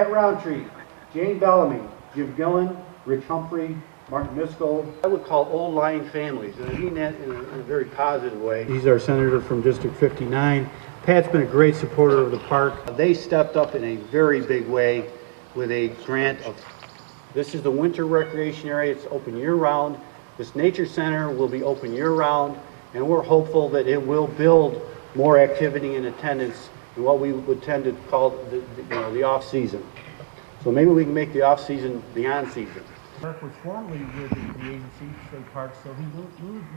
Pat Roundtree, Jane Bellamy, Jim Gillen, Rich Humphrey, Martin Miskell. I would call old line families, and I mean that in a very positive way. He's our senator from District 59. Pat's been a great supporter of the park. They stepped up in a very big way with a grant of, this is the winter recreation area. It's open year-round. This nature center will be open year-round, and we're hopeful that it will build more activity and attendance in what we would tend to call the off-season. So maybe we can make the off-season the on-season. Mark was formerly with the agency, State Parks, so he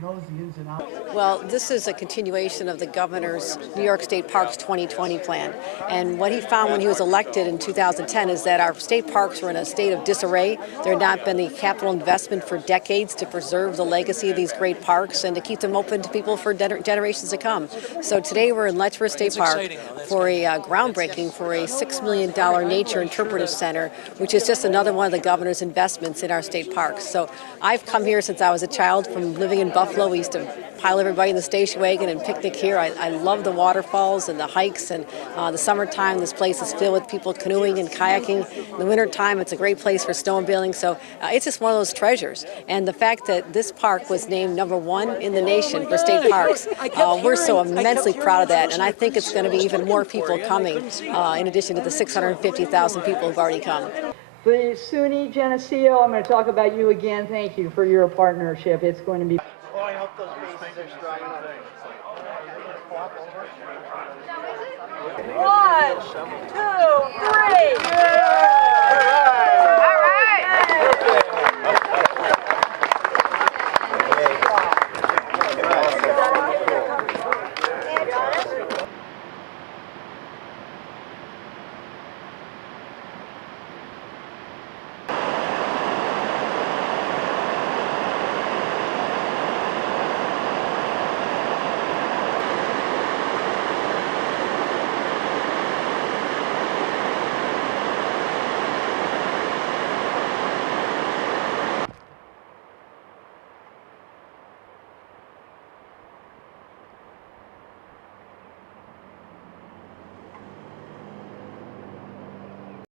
knows the ins and outs. Well, this is a continuation of the governor's New York State Parks 2020 plan. And what he found when he was elected in 2010 is that our state parks were in a state of disarray. There had not been the capital investment for decades to preserve the legacy of these great parks and to keep them open to people for generations to come. So today we're in Letchworth State Park for a groundbreaking for a $6 million nature interpretive center, which is just another one of the governor's investments in our state parks. So I've come here since I was a child from living in Buffalo. We used to pile everybody in the station wagon and picnic here. I love the waterfalls and the hikes, and the summertime this place is filled with people canoeing and kayaking. In the wintertime it's a great place for snowmobiling. So it's just one of those treasures. And the fact that this park was named #1 in the nation for state parks, we're so immensely proud of that, and I think it's going to be even more people coming in addition to the 650,000 people who've already come. The SUNY Geneseo, I'm going to talk about you again. Thank you for your partnership. It's going to be